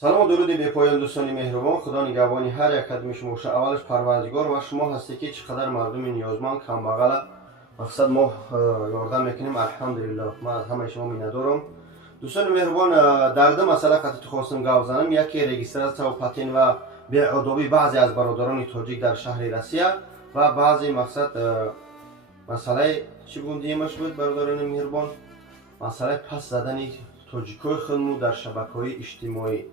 سلام و درود به پایان دوستان مهربان. خدا نگهبان هر یک قدم شما باشه. اولش پروردگار و شما هستی که چقدر مردم نیازمند کمبغل مقصد ما یاردم میکنیم. الحمدلله ما از همه شما میندارم. دوستان مهربان، در دو مسئله خاطر خواستم گپ بزنم. یکی رجیستراسیون و پاتین و بی‌ادبی بعضی از برادران تاجیک در شهر روسیه و بعضی مقصد مسئله چی بودیمش بود برادران مهربان، مسئله پس زدن تاجیکای خودمون در شبکه‌های اجتماعی.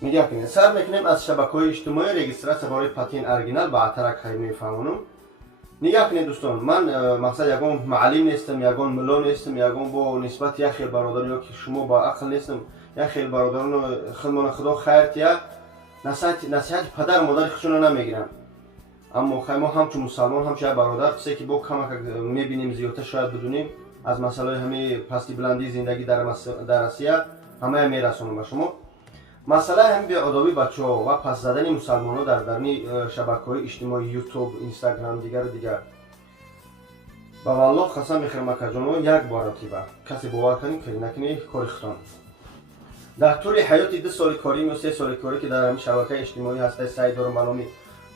میگم که سر میکنیم از شبکه‌های اجتماعی رجیستراسیون برای پاتین اورجینال با اترک خیلی میفهمونم. نگاه کنید دوستان، من مقصد یگان معلم نیستم، یگان ملا نیستم، یگان با نسبت یک خیل برادر یا که شما با عقل نیستم، یک خیل برادران خودمان خدا خیرت یا نصیحت پدر مادر خودشون نمیگیرم. اما خیلی ما همچون مسلمان همچون برادر چیزی که با کمک میبینیم زیادتر شاید بدونیم از مسائل همه پستی بلندی زندگی در روسیه همه میرسونم به شما. مسئله هم بی‌ادبی بچه‌ها و پس زدن مسلمان‌ها در درمی شبکه‌های اجتماعی یوتیوب، اینستاگرام دیگر با والله قسم می‌خورم که جنو یک بار تیبا کسی باور کنید که نکنی کاری خودتان در طول حیات 2 سال کاری یا 3 سال کاری که در همین شبکه اجتماعی هسته سعی دارم معلومی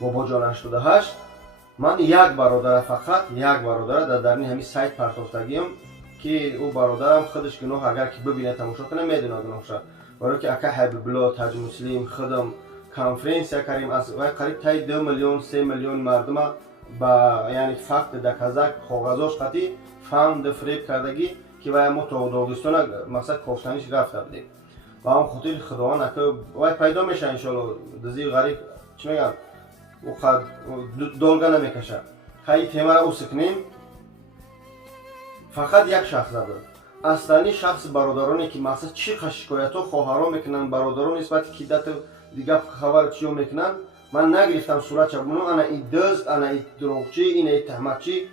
بابا جان 88 من یک برادر فقط یک برادر در درمی همین سایت پرتافتگیم که او برادرم خودش گناه اگر که ببینه تماشا کنه میدونه گناه شد. برای که اکا حبیب الله تاج مسلم خدم کنفرانس کردیم از قریب تا 2 میلیون 3 میلیون مردم با یعنی فقط در کازاک کاغذاش قطعی فهم فریب کردگی که وای ما تو داغستان مثلا کافتنیش رفته بودیم و هم خاطر خداوند اکا وای پیدا میشه ان شاء الله دزی غریب چی میگم او خد دولگا نمیکشه. خیلی تیمه را اوسکنیم فقط یک شخص بود. اصلی شخص برادرانی که مقصد چی شکایت ها خواهرها میکنن برادران نسبت کی دت دیگه خبر چیو میکنن من نگرفتم صورت چبونو انا این دزد انا این دروغچی این ای تهمتچی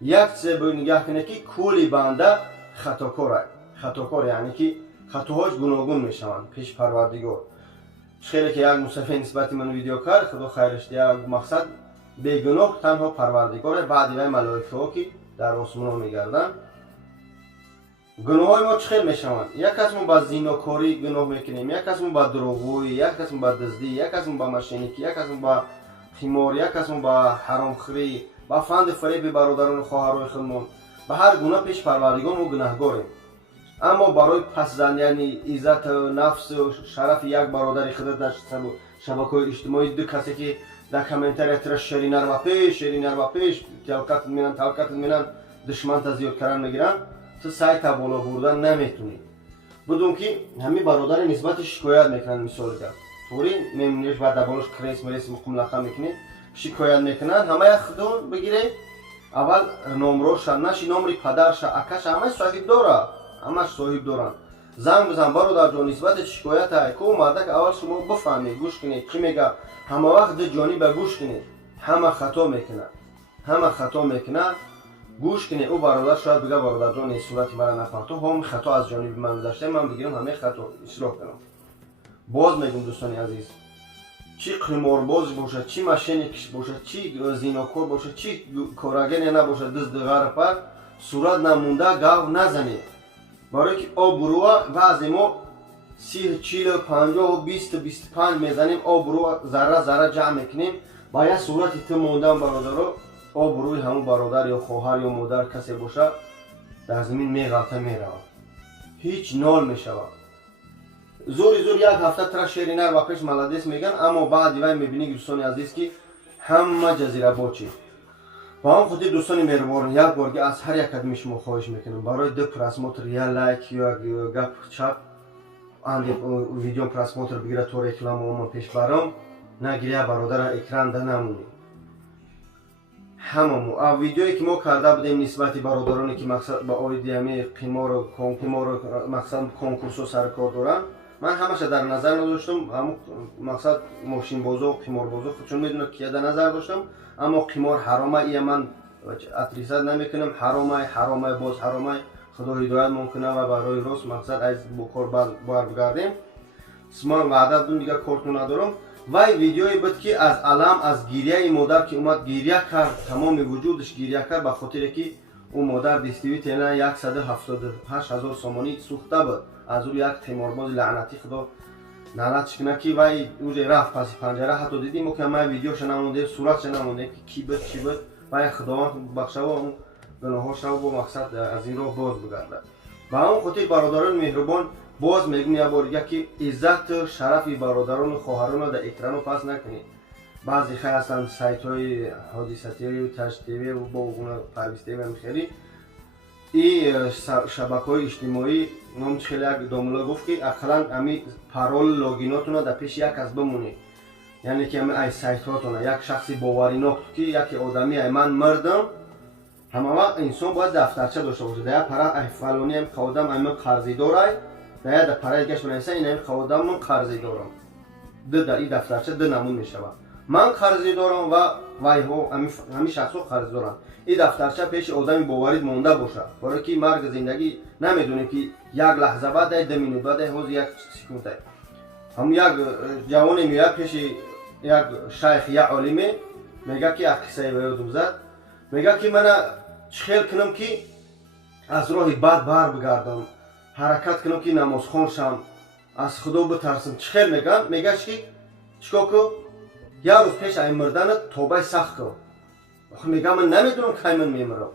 یک سه نگاه کنه که کلی بنده خطاکار یعنی که خطاهاش گوناگون میشوند پیش پروردگار. خیلی که یک مصطفی نسبت من ویدیو کرد خدا خیرش دیا مقصد بیگناه تنها پروردگار بعد وی ملائکه ها که در آسمان میگردن. گناه ما چخیل میشوند. یک از ما با زیناکاری گناه میکنیم، یک از ما با دروغگویی، یک از ما با دزدی، یک از ما با مشینکی، یک از ما با قمار، یک از ما با حرامخوری، با فند فریب برادران و خواهرای خودمون. به هر گناه پیش پروردگار ما گناهگاریم. اما برای پس زدن یعنی عزت نفس و شرف یک برادر خودت در شبکه‌های اجتماعی دو کسی که در کامنتر اعتراض شرینر و پیش تلقت می‌کنن دشمن تا زیاد کردن میگیرن تو سعی تا بالا بردن نمیتونی. بدون که همین برادر نسبت شکایت میکنن مثال که طوری میمونیش بعد دبالش کریس مریس مقملقه میکنی شکایت میکنن همه خودون بگیره اول نمروش نشی نمری پدرش اکش همه صاحب داره همه صاحب دارن زنگ بزن برادر جان نسبت شکایت های کو اومده که اول شما بفهمید گوش کنید چی میگه همه وقت جانی به گوش کنید همه خطا میکنه گوش کنه او برادر شاید بگه برادر جان این صورتی مرا نفهمت هم خطا از جانب من داشته من بگیرم همه خطا اصلاح کنم. باز میگم دوستان عزیز چی قمارباز باشه چی مشینیکش باشه چی زیناکار باشه چی کارگر نباشه دزد غرفت صورت نمونده گاو نزنید برای که آبرو بعضی ما 30 40 50 و 20 25 میزنیم آبرو ذره جمع میکنیم با یه صورتی تو موندن برادرها آبروی همون برادر یا خواهر یا مادر کسی باشه در زمین میغلطه میره هیچ نال میشود زور یک هفته تر شیرینر و پیش ملادیس میگن اما بعد وای میبینی دوستان عزیز که همه جزیره باچی با هم خودی دوستان مهربان یک بارگی از هر یک قدم شما خواهش میکنم برای دو پرسموتر یا لایک یا گپ چپ اند ویدیو پرسموتر بگیره تو رکلام و من پیش برام نگیره برادر اکران ده نمونی هممون ویدیویی که ما کرده بودیم نسبت برادرانی که مقصد با آیدی همه قمار و مقصد کنکورس و سرکار دارن من همش در نظر نداشتم همون مقصد ماشین بازو و قمار بازو خودشون میدونه که در نظر داشتم اما قمار حرامه ای من اتریست نمیکنم حرامه باز حرامه خدا هدایت ممکنه و برای راست مقصد از بکار بار بگردیم من وعده دون دیگه کارتون ندارم. وای ویدیویی بود که از علم از گریه مادر که اومد گریه کرد تمام وجودش گریه کرد به خاطر که او مادر دستیوی تینا 178,000 سومانی سوخته بود از او یک قمارباز لعنتی خدا نالات کنکی وای اوج رفت پس پنجره حتی دیدیم و که ما ویدیوش نمونده صورتش نمونده که کی بود چی بود وای خداوند بخشه و اون گناهاش رو با مقصد از این راه باز بگرده و اون خاطر برادران مهربان باز میگم یه بار که عزت شرف برادران و خواهران در اکران پاس نکنید بعضی خیلی هستن سایت های حادثاتی و تشتیوی و با اون پرویسته و میخری این شبکه های اجتماعی نام خیلی یک داملا گفت که اقلا امی پارول لوگیناتون در پیش یک از بمونید یعنی که امی ای سایت هاتون یک شخصی باوری نکت که یک آدمی ای من مردم همه وقت انسان باید دفترچه داشته باشه در پرا ای فلانی ام خودم ام قرضی دارای در پرا گشت بنویسه این ام خودم من قرضی دارم در این دفترچه دو نمون میشه من قرضی دارم و وای ها همین شخص رو قرض دارم این دفترچه پیش آدمی باوری مونده باشه برای که مرگ زندگی نمیدونه که یک لحظه بعد 2 مینوت بعد حوز یک سکونده هم یک جوانی میاد پیش یک شیخ یا عالمه میگه که یک قصه بیادم زد میگه که من چخیل کنم که از راه بد بر بگردم حرکت کنم که نماز خوان شم از خدا بترسم چخیل میگم میگه که چیکار کنم یک روز پیش این مردن توبه سخت کنم میگم من نمیدونم که من میمیرم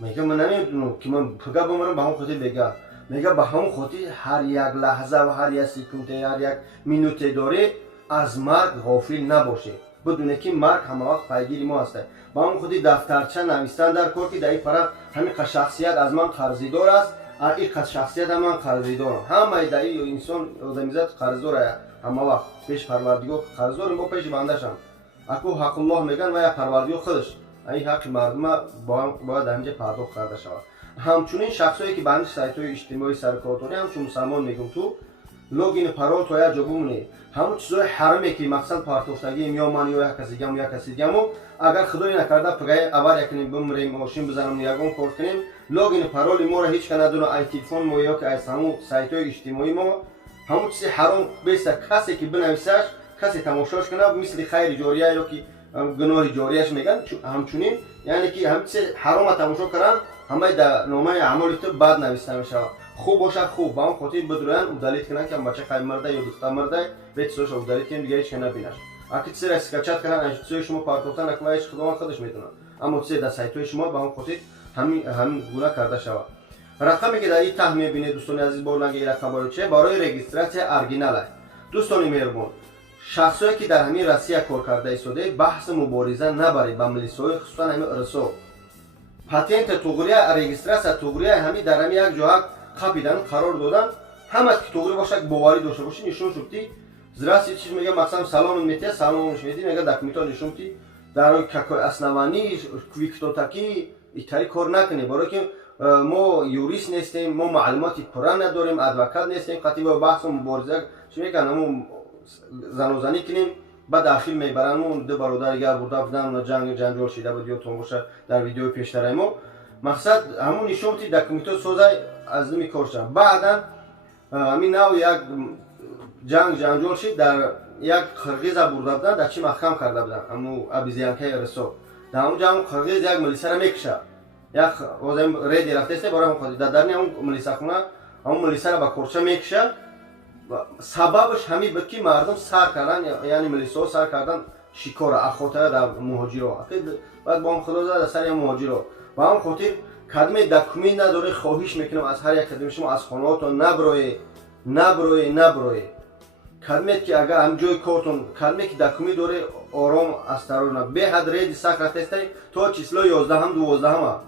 میگم من نمیدونم که من پگه بمیرم به همون خاطر بگه میگه به همون خاطر هر یک لحظه و هر یک سکونده هر یک مینوت داره از مرگ غافل نباشه بدونه که مرگ همه وقت پیگیر ما هسته با همون خاطر دفترچه نوشتن در کار که در این پرا همین شخصیت از من قرضیدار است این شخصیت من قرضیدارم همه در این انسان آدمیزاد قرضداره همه وقت پیش پروردگار قرضدار ما پیش بندشم اكو حق الله میگن و یا پروردگار خودش این حق مردم باید همینجا پرداخت کرده شود همچنین شخصایی که بند سایت های اجتماعی سرکارتونی همچون مسلمان میگم تو لوگین پرول تو یا جا بمونه همون چیزای حرامه که مقصد پارتوفتگی یا من یا کسی دیگه یا کسی دیگه اگر خدای نکرده پگای اول یکنیم بمریم ماشین بزنم یگون کار کنیم لوگین پرول ما را هیچ کنه ندونه ای تلفن ما یا که از همون سایت های اجتماعی ما همون چیز حرام بیسته کسی که بنویسش کسی تماشاش کنه مثل خیر جاریه یا که گناه جاریهش میگن همچنین یعنی که همین چیز حرام تماشا کردن همه در نامه اعمال تو بد نوشته میشه خوب باشه خوب با اون خاطر بدرن و دلیل کنن که بچه خیر مرده یا دختر مرده بیت سوش او دلیل کنن دیگه هیچ نبینش اگه چیزی اسکچات کنن اجتماعی شما پارتوفتن اکلایش خودمان خودش میدونن اما چیزی در سایت های شما با اون خاطر همین گونه کرده شود رقمی که در این ته میبینید دوستان عزیز بولنگ این رقم چه برای رجیستراسیون ارگینال است دوستان مهربان شخصایی که در همین روسیه کار کرده ایستاده بحث مبارزه نبرید با ملیسای خصوصا همین ارسو پاتنت توغریه رجیستراسیون توغریه همین در همین یک جا خپیدن قرار دادن همه که توغری باشه باوری داشته باشی نشون شدی زراسی چیز میگه مثلا سلام میته سلامش میدی میگه دکمیتون نشون تی در که اسنوانی کویکتوتاکی ایتاری کار نکنی برای که ما یوریست نیستیم ما معلوماتی پره نداریم ادوکات نیستیم خاطی با بحث مبارزه چی میگن زن و زنی کنیم بعد داخل میبرن اون دو برادر دیگر برده بودن جنجال شده بود یا باشه در ویدیو پیشتر ما مقصد همون نشون تی دکمیتو سوزای از نمی کارشن بعدا همین نوع یک جنجال شد در یک قرغیز برده بودن در چی محکم کرده بودن امو ابیزیانکای رسو در اون جمع قرغیز یک ملیسه را میکشه یک وزن ریدی رفته است برای همون در درنی همون ملیسه خونه همون ملیسه را با کورچه میکشه سببش همین بود که مردم سر کردن یعنی ملیسه سر کردن شکار اخواتر در مهاجرها بعد با هم خدا زد سر یا مهاجرها و هم خاطر کدمه دکمی نداره خواهش میکنم از هر یک کدوم شما از خانهاتون نبروی کدمه که اگر هم جای کارتون کدمه که دکمی داره آرام از ترون به حد رید سخت است تا چیسلا 11 هم 12 هم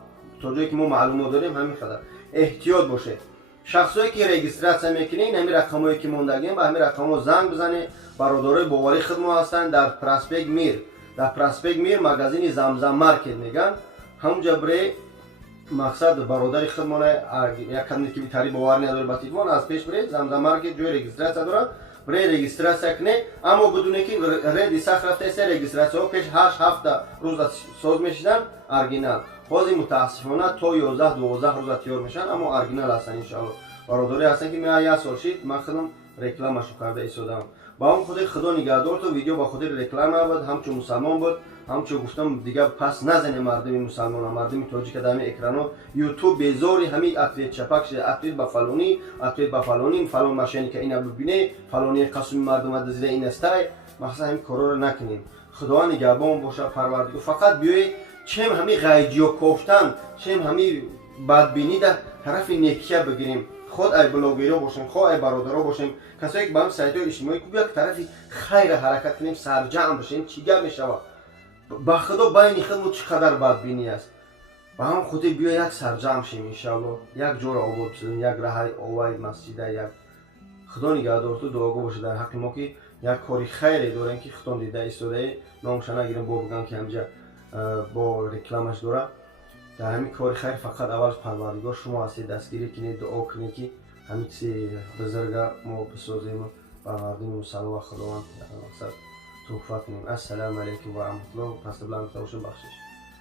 تا جایی که ما معلومات داریم همین خدر احتیاط باشه شخصایی که رجیستراسیون میکنین همین رقمایی که موندگیم با همین رقم‌ها زنگ بزنه برادرای باوری خدمت هستن در پراسپیک میر مغازین زمزم مارکت میگن همونجا برای مقصد برادر خدمت یک کمی که بیتاری باور نداره با تلفن از پیش برید زمزم مارکت جای رجیستراسیون داره برای رجیستراسیون کنه اما بدونه که رید سخت رفته است رجیستراسیون پیش 8 هفته روز ساز میشدن ارگینال خودی متاسفانه تا 11 12 روز تیار میشن اما ارگینال هستن ان شاء الله برادری هستن که من یک سال شد من خودم رکلامش کرده ایستادم با اون خود خدا نگهدار تو ویدیو با خود رکلام بود همچون مسلمان بود ҳамчун гуфтам дигар пас назане мардуми мусалмон мардуми тоҷик дами экрано ютуб безори ҳамин ответ чапак шуда ответ ба фалони фалон мошенника ина бибине фалони қасми мардума дазида ин астай мақсад ҳамин корро накунед худованд нигаҳбон боша парвардигор фақат биёед чем ҳамин ғайҷиё кофтан чем ҳамин бадбинӣ дар тарафи некия бигирем ход ай блогеро бошем ход ай бародаро бошем касое ки ба ҳам сайтҳои иҷтимоӣ як тарафи хайра ҳаракат кунем сарҷамъ бошем чӣ гап мешавад ба худо байни худмо чӣ қадар бадбинӣ аст ба ҳам худи биё як сарҷамъ шем иншалло як ҷоро обод кунем як раҳаи оваи масҷида як худо нигаҳдорту дуогӯ боша дар ҳаққи мо ки як кори хайре дорем ки худтон дида истодаи номша нагирем бо бигам ки ҳамҷа бо рекламаш дора дар ҳамин кори хайр фақат аввал парвардигор шумо ҳастед дастгирӣ кинед дуо кунед ки ҳамин чизи бузурга мо бисозем ба мардуми мусалмон ва худованд мақсад туҳфа кунем. Ассалому алайкум ва раҳматуллоҳ. Пасти биланд бошем бахшиш.